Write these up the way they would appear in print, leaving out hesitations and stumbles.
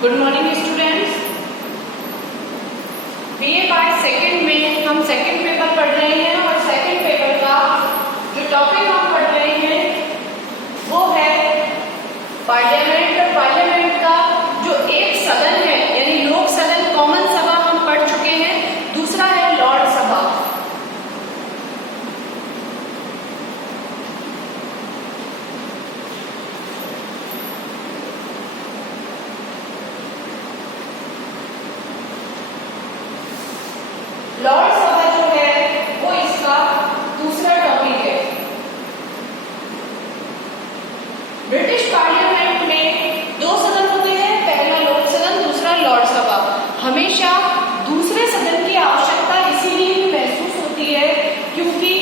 Good morning students. BA part second में हम second paper पढ़ रहे हैं और सेकंड पेपर का जो टॉपिक हम पढ़ रहे हैं वो है पार्लियामेंट। और पार्लियामेंट का जो एक सदन है यानी लोक सदन कॉमन सभा हम पढ़ चुके हैं, दूसरा है लॉर्ड सभा। लॉर्ड सभा जो है वो इसका दूसरा टॉपिक है। ब्रिटिश पार्लियामेंट में दो सदन होते हैं, पहला लोक सदन, दूसरा लॉर्ड सभा। हमेशा दूसरे सदन की आवश्यकता इसीलिए भी महसूस होती है क्योंकि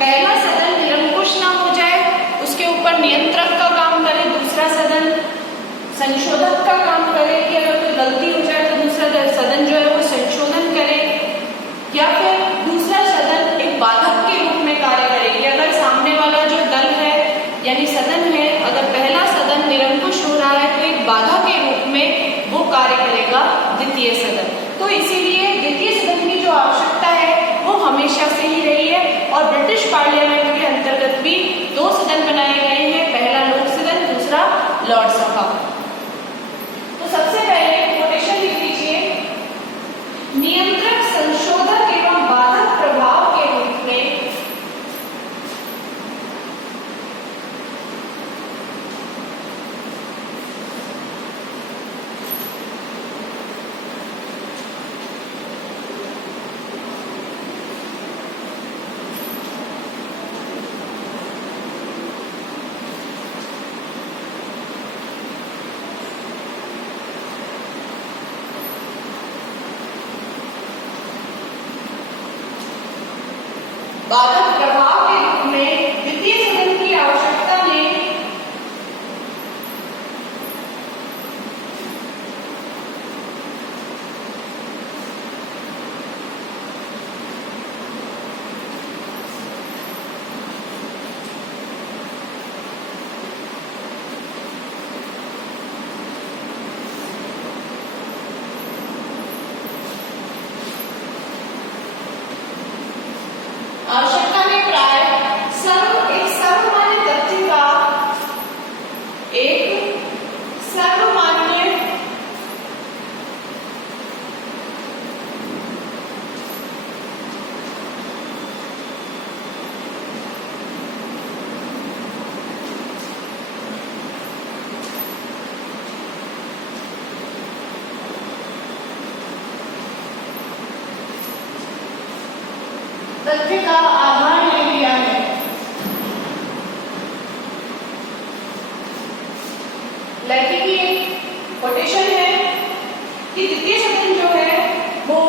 पहला सदन निरंकुश ना हो जाए, उसके ऊपर नियंत्रक का काम करे, दूसरा सदन संशोधक का काम करे कि अगर कोई गलती हो जाए तो दूसरा सदन जो है वो संशोधन करे, या फिर दूसरा सदन एक बाधक के रूप में कार्य करेगी। अगर सामने वाला जो दल है यानी सदन है, अगर पहला सदन निरंकुश हो रहा है तो एक बाधा के रूप में वो कार्य करेगा द्वितीय सदन। तो इसीलिए द्वितीय सदन की जो आवश्यकता है वो हमेशा से ही रही है और ब्रिटिश पार्लियामेंट के अंतर्गत भी दो सदन बनाए गए हैं, पहला लोक सदन, दूसरा लॉर्ड सभा। तो सबसे पहले कोटेशन लिख लीजिए, नियंत्रक, संशोधक एवं बाधक प्रभाव के रूप में बाधक प्रभाव के रूप में द्वितीय सदन की आवश्यकता ने आवश्यकता में प्राय एक सर्वमान्य तथ्य का एक सर्वमान्य तथ्य का आधार ले लिया है। लड़की की एक कोटेशन है कि द्वितीय सदन जो है वो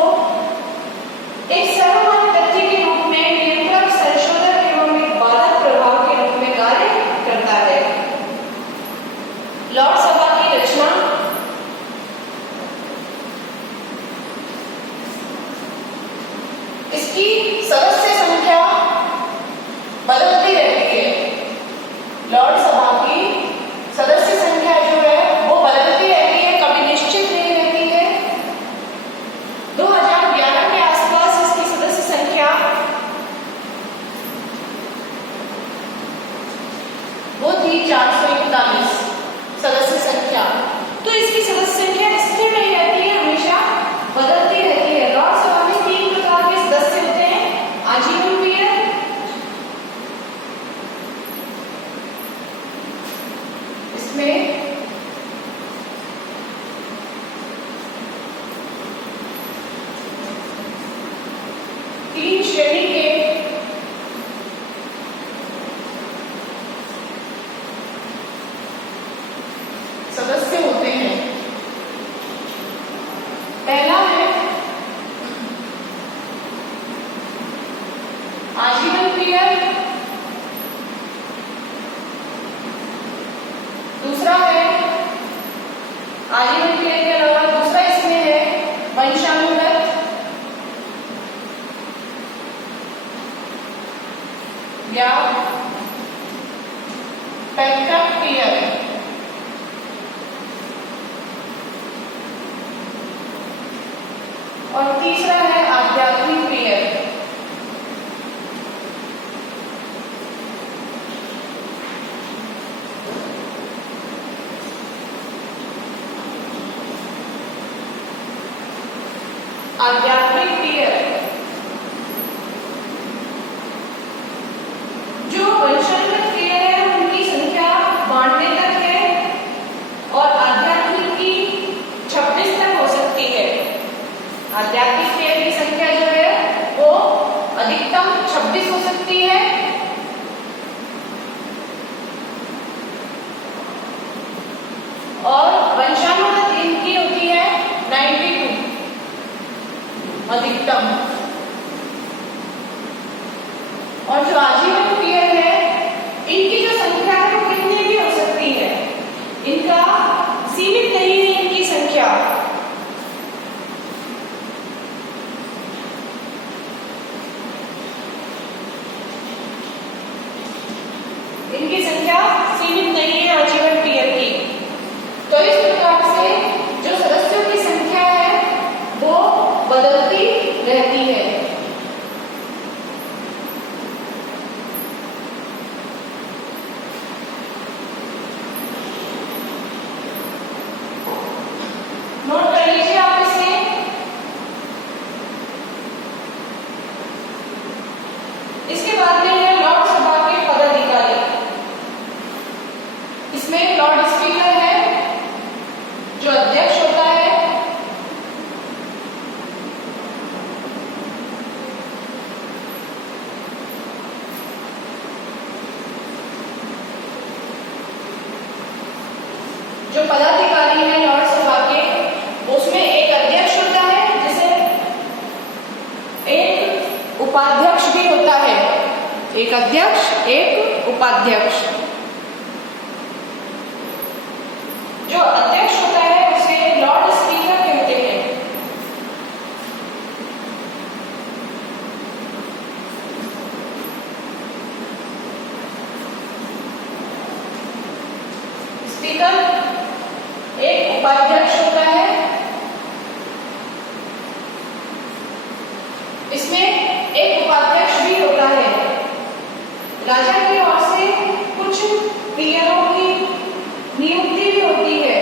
एक सर्वमान्य तथ्य के रूप में नियंत्रक, संशोधक एवं एक बाधक प्रभाव के रूप में कार्य करता है। लॉर्ड सभा की रचना इसकी सदस्य संख्या बदलती रहती है। लॉर्ड सभा की सदस्य संख्या जो है वो बदलती रहती है, कभी निश्चित नहीं रहती है। 2011 के आसपास इसकी सदस्य संख्या वो थी 441 सदस्य संख्या। तो इसकी सदस्य संख्या स्थिर नहीं रहती है, हमेशा बदलती रहती है। लॉर्ड सभा में 3 प्रकार के सदस्य होते हैं, आजीवन पीरियड, इसमें तीन श्रेणी के सदस्य होते हैं। पहला है आजीवन पीरियड, दूसरा है आजीवन पीरियड के अलावा दूसरा इसमें है वंशानुगत, या पेंटक पीरियड। और तीसरा है आध्यात्मिक पीरियड। आध्यात्मिक पीरियड जो वंशानुगत क्रिया है उनकी संख्या 92 तक है और आध्यात्मिक की 26 तक हो सकती है। आध्यात्मिक क्रिया की संख्या जो है वो अधिकतम 26 हो सकती है और वंशानुगत इनकी होती है 92 अधिकतम। और जो आजीवन पीरियड है इनकी जो संख्या है वो कितनी भी हो सकती है, इनका सीमित नहीं है इनकी संख्या। इनकी संख्या सीमित नहीं है आजीवन पीरियड की। तो इस प्रकार से जो सदस्यों की संख्या है वो बदलती रहती है। नोट कर लीजिए आप इसे। इसके बाद में है लॉर्ड सभा के पदाधिकारी। इसमें लॉर्ड स्पीकर है जो अध्यक्ष होता है। जो पदाधिकारी है लॉर्ड सभा के उसमें एक अध्यक्ष होता है जिसे एक उपाध्यक्ष भी होता है। एक अध्यक्ष एक उपाध्यक्ष। जो अध्यक्ष होता है उसे लॉर्ड स्पीकर कहते हैं। स्पीकर एक उपाध्यक्ष होता है। इसमें एक उपाध्यक्ष भी होता है। राजा की ओर से कुछ पीरियडों की नियुक्ति भी होती है।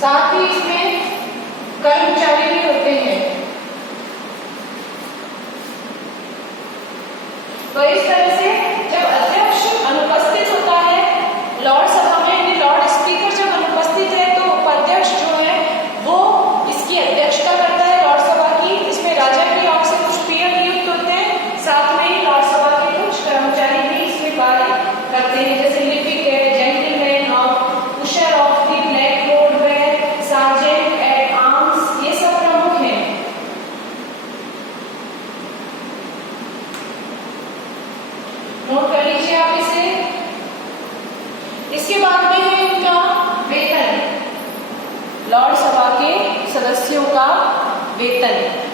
साथ ही इसमें कर्मचारी भी होते हैं। तो इस तरह से जब अध्यक्ष अनुपस्थित होता है लॉर्ड सभा में, यानी लॉर्ड स्पीकर जब अनुपस्थित है तो उपाध्यक्ष जो है वो इसकी अध्यक्षता करता है लॉर्ड सभा की। इसमें राजा की ओर से कुछ पीरियड नियुक्त होते हैं, साथ में ही लॉर्ड सभा के कुछ कर्मचारी भी इसमें कार्य करते हैं, जैसे लिपिक है, gentleman of usher of the black rod है, सार्जेंट एट आर्म्स, ये सब प्रमुख हैं। नोट कर लीजिए आप इसे। इसके बाद में है इनका वेतन, लॉर्ड सभा के सदस्यों का वेतन।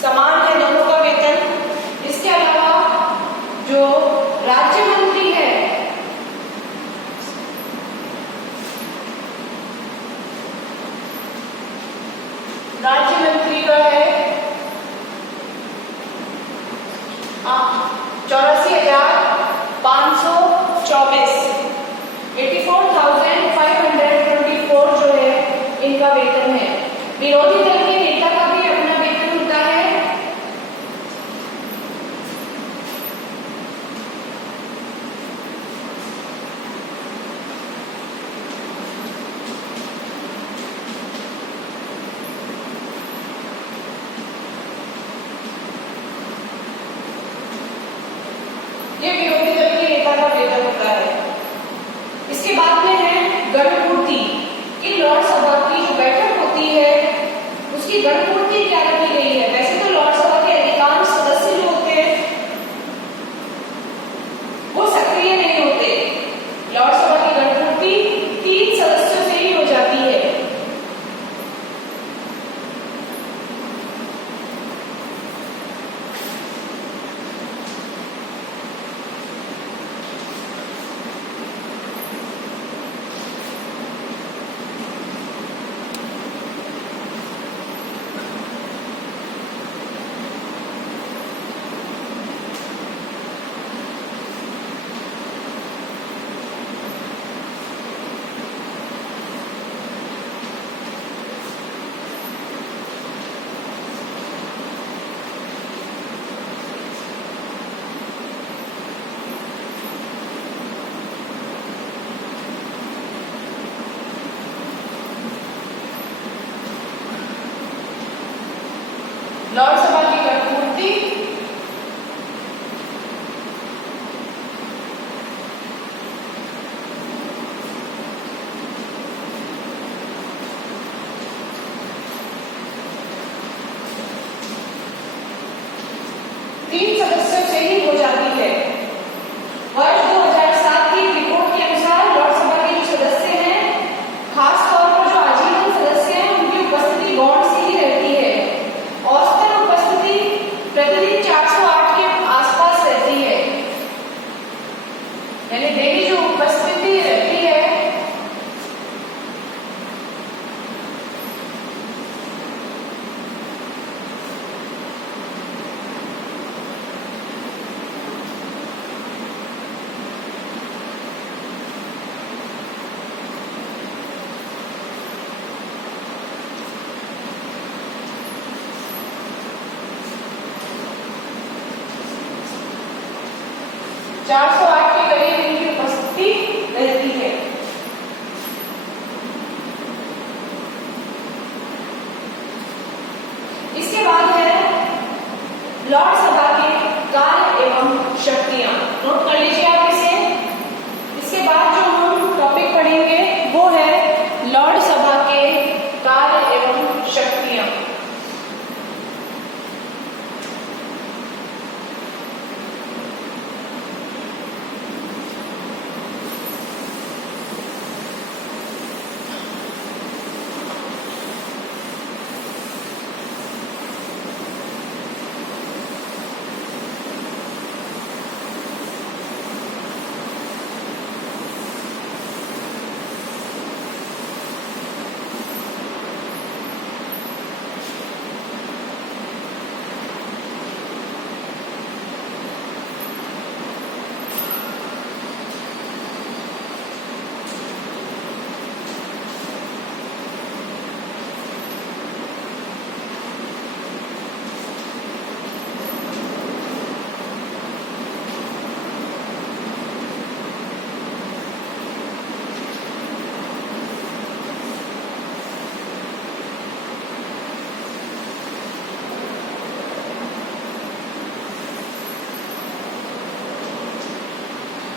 समान है दोनों का वेतन। इसके अलावा जो राज्य मंत्री है, राज्य मंत्री का है 84,524, 84,524 जो है इनका वेतन है। विरोधी दल के नेता का भी अपना वेतन होता है। ये विरोधी दल के नेता का वेतन होता है। इसके बाद में है गणपूर्ति कि लॉर्ड सभा की जो बैठक होती है उसकी गणपूर्ति क्या रखी गई है। वैसे तो लॉर्ड सभा के अधिकांश सदस्य जो होते हैं वो सक्रिय नहीं होते। लॉर्ड सभा की गणपूर्ति 3 सदस्यों से ही हो जाती है। लॉर्ड सभा की गणपूर्ति तीन सदस्यों से ही हो जाती है। वर्ष 2007 की रिपोर्ट के अनुसार लॉर्ड सभा के जो सदस्य हैं, खास तौर पर जो आजीवन सदस्य हैं, उनकी उपस्थिति गौण सी ही रहती है। औसतन उपस्थिति प्रतिदिन 408 के आसपास रहती है, यानी डेली जो उपस्थिति रहती है चार सौ आठ के करीब इनकी उपस्थिति रहती है। इसके बाद है लॉर्ड सभा के कार्य एवं शक्तियां। नोट कर लीजिए आप इसे। इसके बाद जो हम टॉपिक पढ़ेंगे वो है लॉर्ड सभा के कार्य एवं शक्तियां।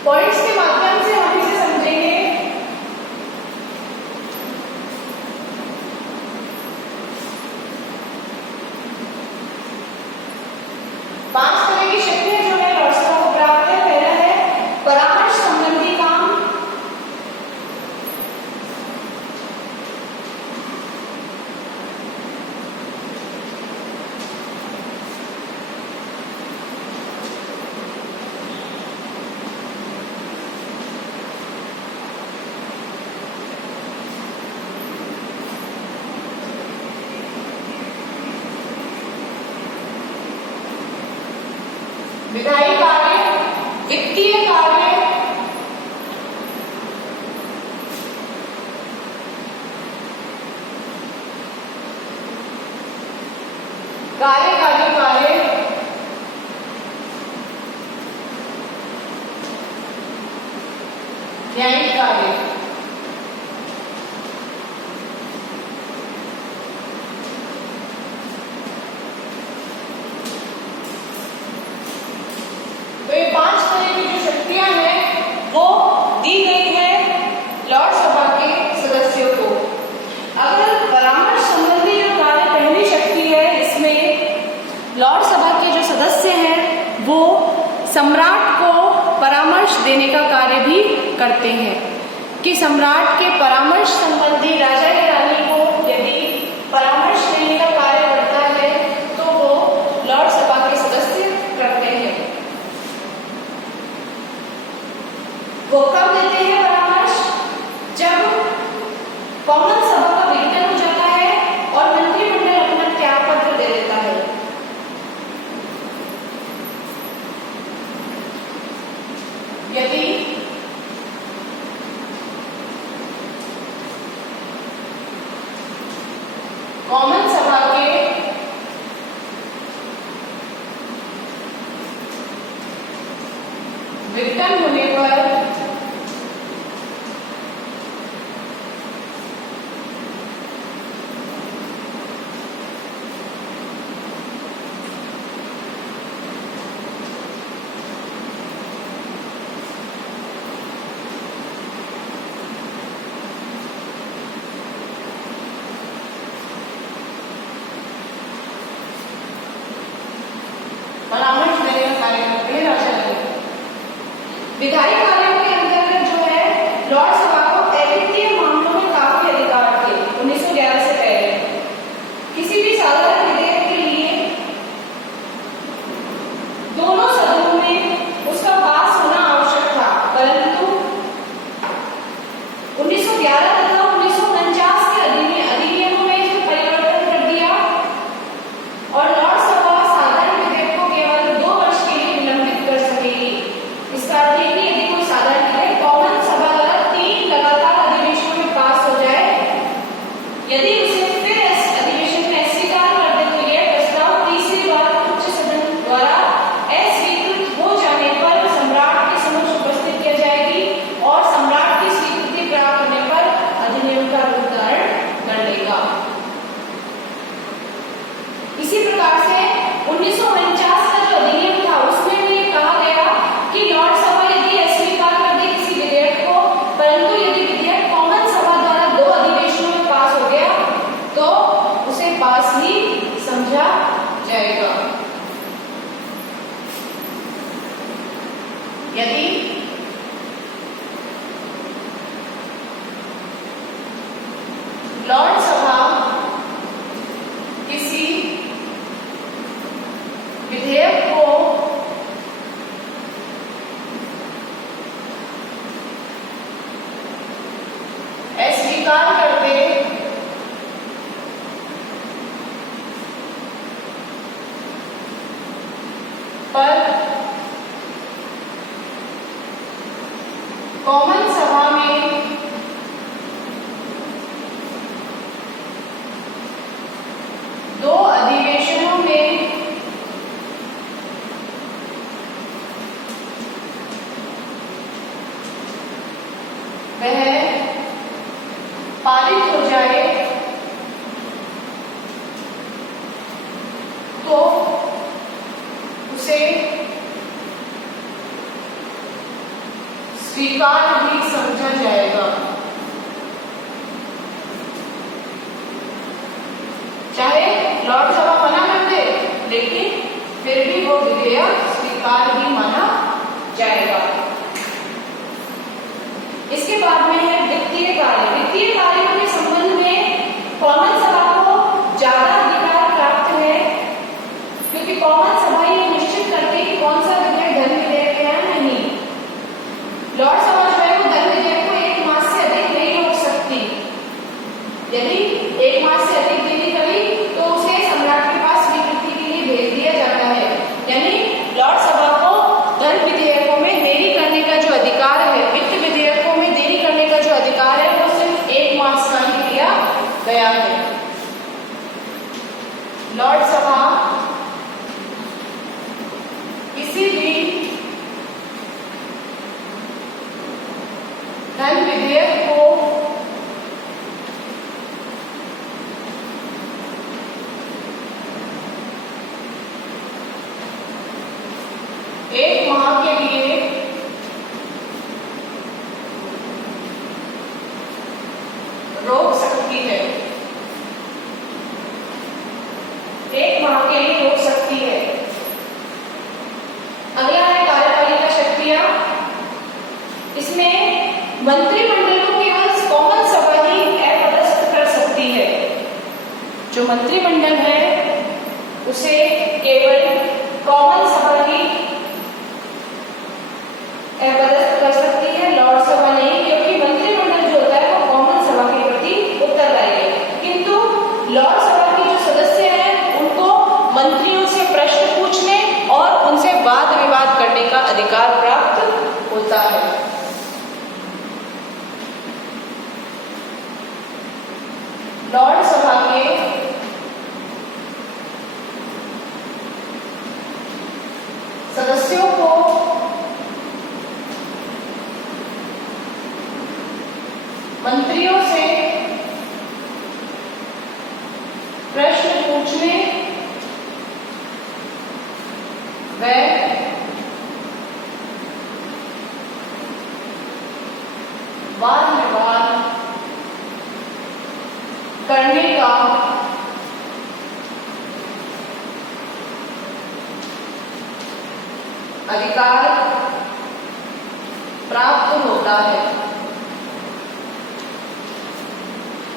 पॉइंट्स के माध्यम से हम इसे समझेंगे। पांच तरह की शक्तियां जो है लॉर्ड सभा को प्राप्त है। पहला है परामर्श संबंधी काम, विधायी कार्य, वित्तीय कार्य, कार्यकारी कार्य, न्यायिक कार्य। तो ये 5 तरह की जो शक्तियां हैं वो दी गई है लॉर्ड सभा के सदस्यों को। अगर परामर्श संबंधी जो कार्य पहली शक्ति है, इसमें लॉर्ड सभा के जो सदस्य हैं वो सम्राट को परामर्श देने का कार्य भी करते हैं कि सम्राट के परामर्श संबंधी राजा या रानी को यदि परामर्श देने का कार्य करता है तो वो लॉर्ड सभा के सदस्य करते हैं। वो कब देते हैं परामर्श? जब कॉमन सभा का विघटन हो जाता है और मंत्रिमंडल अपना त्याग पत्र दे देता है। यदि कॉमन सभा के विघटन होने पर परामर्श देने का कार्य करते हैं राजा रानी। विधायी कार्यों के अंतर्गत जो है लॉर्ड सभा को अवित्तीय मामलों में काफी अधिकार थे 1911 से पहले। किसी भी साधारण विधेयक के लिए दोनों सदनों में उसका पास होना आवश्यक था, परंतु 1911 तथा 1949 के अधिनियमों में जो परिवर्तन कर दिया और लॉर्ड सभा साधारण विधेयक को केवल 2 वर्ष के लिए विलंबित कर सकेगी। इसका अर्थ है कि यदि कोई साधारण विधेयक कॉमन सभा द्वारा 3 लगातार अधिवेशनों में पास हो जाए, यदि उसे फिर इस अधिवेशन में अस्वीकार कर दे तो यह प्रस्ताव तीसरी बार उच्च सदन द्वारा अस्वीकृत हो जाने पर सम्राट के समक्ष उपस्थित किया जाएगी और सम्राट की स्वीकृति प्राप्त होने पर अधिनियम का रूप धारण कर लेगा। इसी प्रकार से 1949 का जो अधिनियम था उसमें भी कहा गया कि लॉर्ड सभा यदि अस्वीकार कर दे किसी विधेयक को, परंतु यदि विधेयक कॉमन सभा द्वारा 2 अधिवेशनों में पास हो गया तो उसे पास ही समझा जाएगा। यदि लॉर्ड सभा किसी विधेयक को अस्वीकार कर दे पर कॉमन सभा में दो अधिवेशनों में वह पारित हो जाए तो उसे स्वीकार भी समझा जाएगा, चाहे लॉर्ड सभा मना कर दे लेकिन फिर भी वो विधेयक स्वीकार भी माना जाएगा। इसके बाद में है वित्तीय कार्य। वित्तीय कार्यों के संबंध में कॉमन सभा को ज्यादा अधिकार प्राप्त है, क्योंकि कॉमन सभा ये निश्चित करती है कि कौन सा विधेयक धन विधेयक है या नहीं। लॉर्ड सभा जो है वो धन विधेयक को 1 मास से अधिक नहीं रोक सकती। यदि 1 मास से अधिक देरी करी तो उसे सम्राट के पास स्वीकृति के लिए भेज दिया जाता है, यानी लॉर्ड सभा को लोकसभा किसी भी धन विधेयक को एक माह के लिए रोक सकती है, एक माह के लिए रोक सकती है। अगला है कार्यपालिका शक्तियां। इसमें मंत्रिमंडल को केवल कॉमन सभा ही अपदस्थ कर सकती है। जो मंत्रिमंडल है उसे केवल कॉमन सभा ही अपदस्थ कर सकती है, लोकसभा नहीं, क्योंकि मंत्रिमंडल जो होता है वो कॉमन सभा के प्रति उत्तरदायी है। किंतु लोकसभा के जो सदस्य हैं उनको मंत्रियों से प्रश्न पूछने और उनसे वाद विवाद करने का अधिकार प्राप्त होता है। लोकसभा के सदस्यों को मंत्रियों से प्रश्न पूछने व वाद विवाद करने का अधिकार प्राप्त होता है।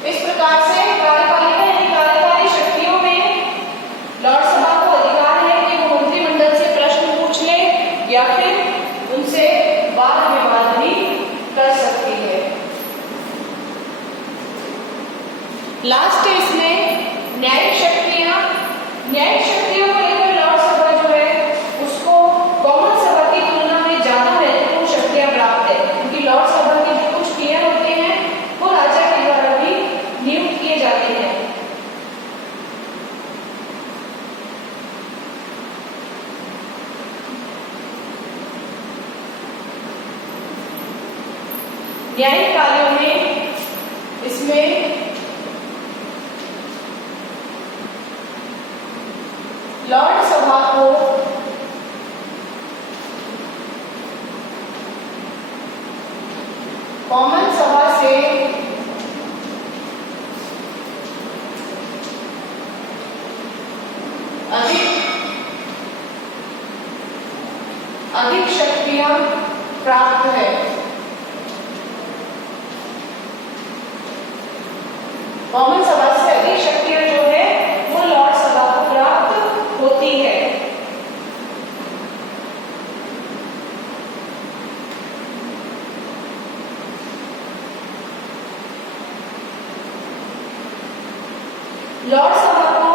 इस प्रकार से कार्यपालिका यानी कार्यकारी शक्तियों में लोकसभा को अधिकार है कि वो मंत्रिमंडल से प्रश्न पूछ ले या फिर उनसे वाद विवाद भी कर सकती है। लास्ट है इसमें न्यायिक शक्तियां। न्यायिक शक्तियों को लेकर लोकसभा जो है उसको कॉमन सभा की तुलना में ज्यादा महत्वपूर्ण शक्तियां प्राप्त है, क्योंकि लोकसभा के जो कुछ क्रिया होते हैं वो राजा के द्वारा भी नियुक्त किए जाते हैं। न्यायिक कार्यों में इसमें लोकसभा को कॉमन सभा से अधिक शक्तियां प्राप्त है। कॉमन सभा से अधिक शक्तियां जो है वो लोकसभा को प्राप्त होती है। लोकसभा को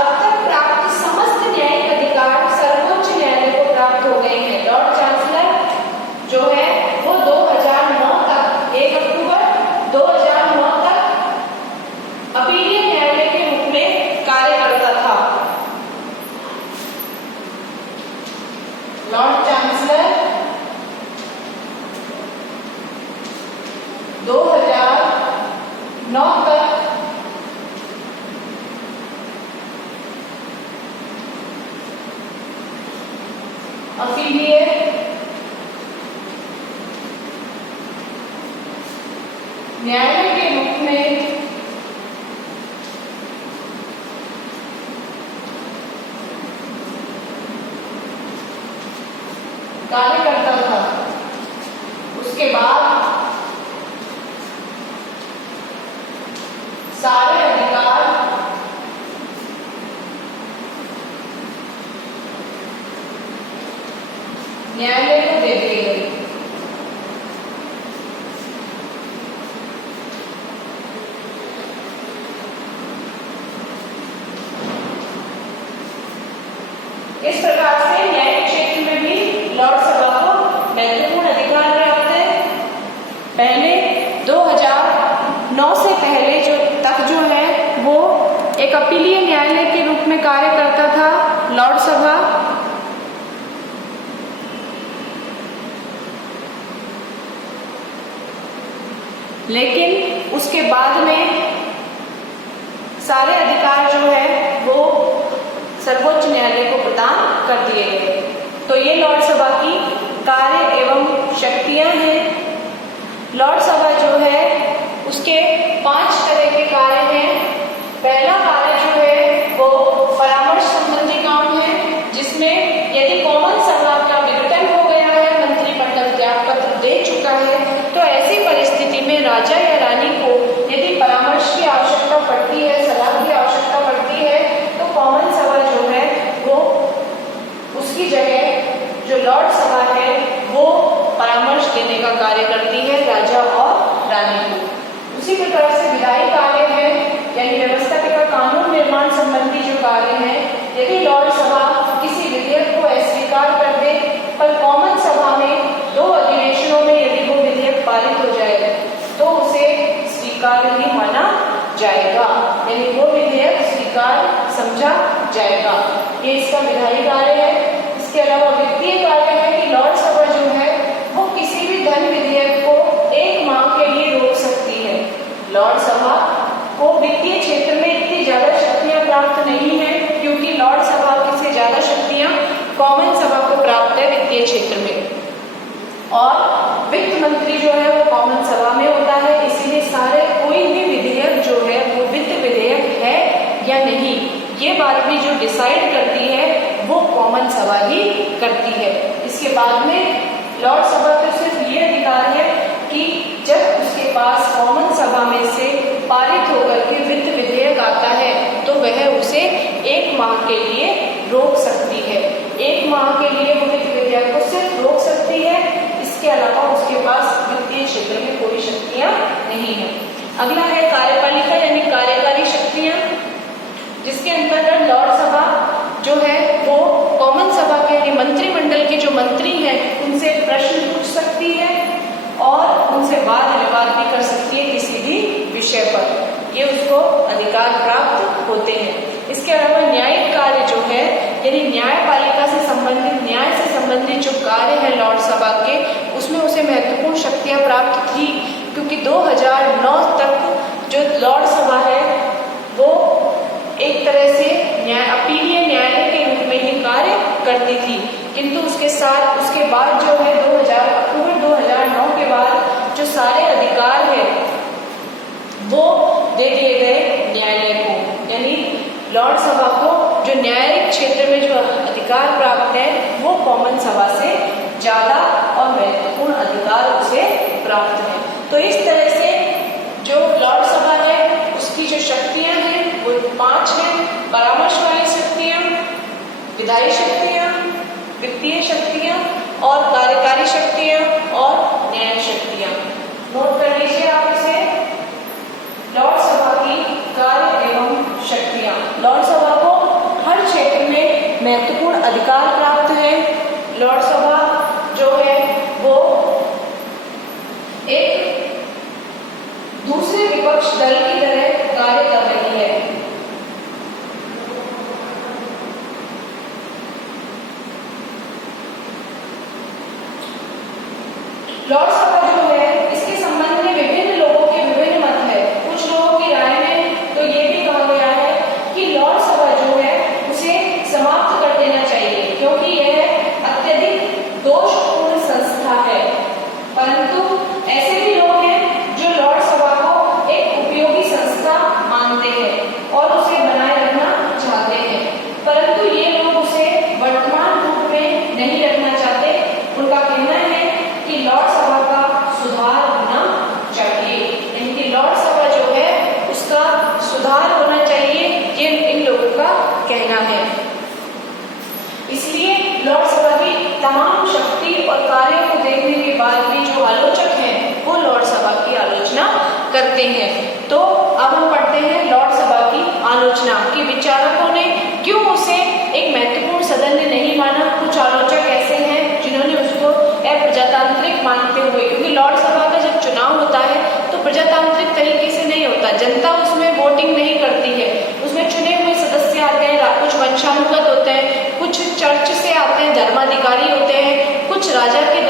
अब तक प्राप्त समस्त न्यायिक अधिकार सर्वोच्च न्यायालय को प्राप्त हो गए हैं। लॉर्ड चांसलर जो है वो 2009 तक 1 अक्टूबर 2009 तक अपीलीय न्यायालय के रूप में कार्य करता था। लॉर्ड चांसलर 2009 तक अपीलीय न्यायालय के रूप में कार्य करता था। उसके बाद सारे अधिकार न्यायालय को दे दी गई। इस प्रकार से न्यायिक क्षेत्र में भी लोकसभा को महत्वपूर्ण अधिकार प्राप्त है। पहले 2009 से पहले जो तक जो है वो एक अपीलीय न्यायालय के रूप में कार्य करता था लॉर्ड सभा। लेकिन उसके बाद में सारे अधिकार जो है वो सर्वोच्च न्यायालय को प्रदान कर दिए गए। तो ये लॉर्ड सभा की कार्य एवं शक्तियां हैं। लॉर्ड सभा जो है उसके 5 तरह के कार्य हैं। पहला कार्य जो है वो परामर्श संबंधी काम है, जिसमें यदि कॉमन सभा का विघटन हो गया है, मंत्रिमंडल त्याग पत्र दे चुका है, तो ऐसी परिस्थिति में राजा या रानी को यदि परामर्श की आवश्यकता पड़ती है, सलाह की आवश्यकता पड़ती है, तो कॉमन सभा जो है वो उसकी जगह जो लॉर्ड सभा है वो परामर्श देने का कार्य करती है राजा और रानी को। उसी प्रकार से विधायी कार्य है, यानी व्यवस्था का कानून निर्माण संबंधी जो कार्य है, यदि लॉर्ड सभा किसी विधेयक को अस्वीकार कर दे, पर कॉमन सभा में 2 अधिवेशनों में यदि वो विधेयक पारित हो जाए तो उसे स्वीकार नहीं माना जाएगा, यानी वो विधेयक स्वीकार समझा जाएगा। ये इसका विधायी कार्य है। इसके अलावा वित्तीय कार्य है कि लॉर्ड सभा जो है वो किसी भी धन विधेयक को 1 माह के लिए रोक सकती है। लॉर्ड सभा को वित्तीय क्षेत्र में इतनी ज्यादा शक्तियां प्राप्त नहीं है, क्योंकि लॉर्ड सभा से ज्यादा शक्तियां कॉमन सभा को प्राप्त है वित्तीय क्षेत्र में, और वित्त मंत्री जो है वो कॉमन सभा में होता है। इसीलिए सारे कोई भी विधेयक जो है वो वित्त विधेयक है या नहीं, ये बात भी जो डिसाइड करती है वो कॉमन सभा ही करती है। इसके बाद में लॉर्ड सभा को सिर्फ ये अधिकार है कि जब उसके पास कॉमन सभा में से पारित होकर के वित्त विधेयक आता है तो वह उसे 1 माह के लिए रोक सकती है। 1 माह के लिए वो वित्त विधेयक को सिर्फ रोक सकती है, इसके अलावा उसके पास वित्तीय क्षेत्र में कोई शक्तियां नहीं है। अगला है कार्यपालिका यानी कार्यकारी शक्तियां, जिसके अंतर्गत लॉर्ड सभा जो है वो कॉमन सभा के यानी मंत्रिमंडल के जो मंत्री हैं उनसे प्रश्न पूछ सकती है और उनसे वाद विवाद भी कर सकती है किसी भी विषय पर। ये उसको अधिकार प्राप्त होते हैं। इसके अलावा न्यायिक कार्य जो है यानी न्यायपालिका से संबंधित, न्याय से संबंधित जो कार्य है लॉर्ड सभा के, उसमें उसे महत्वपूर्ण शक्तियां प्राप्त थी, क्योंकि 2009 तक जो लॉर्ड सभा है वो एक तरह से अपीलीय न्यायालय के रूप में ही कार्य करती थी। किंतु उसके बाद जो है अक्टूबर 2009 के बाद जो सारे अधिकार है वो दे दिए गए न्यायालय को, यानी लॉर्ड सभा को जो न्यायिक क्षेत्र में जो अधिकार प्राप्त है वो कॉमन सभा से ज्यादा और महत्वपूर्ण अधिकार उसे प्राप्त है। तो इस तरह से जो लॉर्ड सभा है उसकी जो शक्तियां हैं वो 5 हैं। परामर्श वाली शक्तियां, विधायी शक्तियां, वित्तीय शक्तियां और कार्यकारी शक्तियां और न्यायिक शक्तियां। नोट कर लीजिए आप इसे। लॉर्ड सभा की कार्य एवं शक्तियां। लॉर्ड सभा को हर क्षेत्र में महत्वपूर्ण अधिकार प्राप्त है। लॉर्ड सभा जो है वो एक दूसरे विपक्ष दल की तरह कार्य कर रही है। लॉर्ड सभा जो है इसके संबंध में विभिन्न लोगों के विभिन्न मत है। कुछ लोगों की राय में तो ये भी कहा गया है कि लॉर्ड सभा जो है उसे समाप्त कर देना चाहिए, क्योंकि यह अत्यधिक दोषपूर्ण संस्था है। परंतु ऐसे भी लोग हैं जो लॉर्ड सभा को एक उपयोगी संस्था मानते हैं और उसे बनाए रखना चाहते हैं, परंतु ये लोग उसे वर्तमान रूप में नहीं रखना चाहते। उनका कहना है कि लॉर्ड सभा का सुधार होना चाहिए, यानी कि लॉर्ड सभा जो है उसका सुधार होना चाहिए, ये इन लोगों का कहना है। इसलिए लॉर्ड सभा की तमाम शक्ति और कार्यों को देखने के बाद भी जो आलोचक हैं वो लॉर्ड सभा की आलोचना करते हैं। तो अब हम पढ़ते हैं लॉर्ड सभा की आलोचना कि विचारकों ने क्यों उसे एक महत्वपूर्ण सदन ने नहीं माना। कुछ आलोचक ऐसे हैं जिन्होंने उसको अप्रजातांत्रिक मानते हुए, क्योंकि लॉर्ड सभा का जब चुनाव होता है तो प्रजातांत्रिक तरीके से नहीं होता होगा, जनता उसमें वोटिंग नहीं करती है, उसमें चुने हुए सदस्य आते हैं, कुछ वंशानुगत होते हैं, कुछ चर्च से आते हैं, धर्माधिकारी होते हैं, कुछ राजा के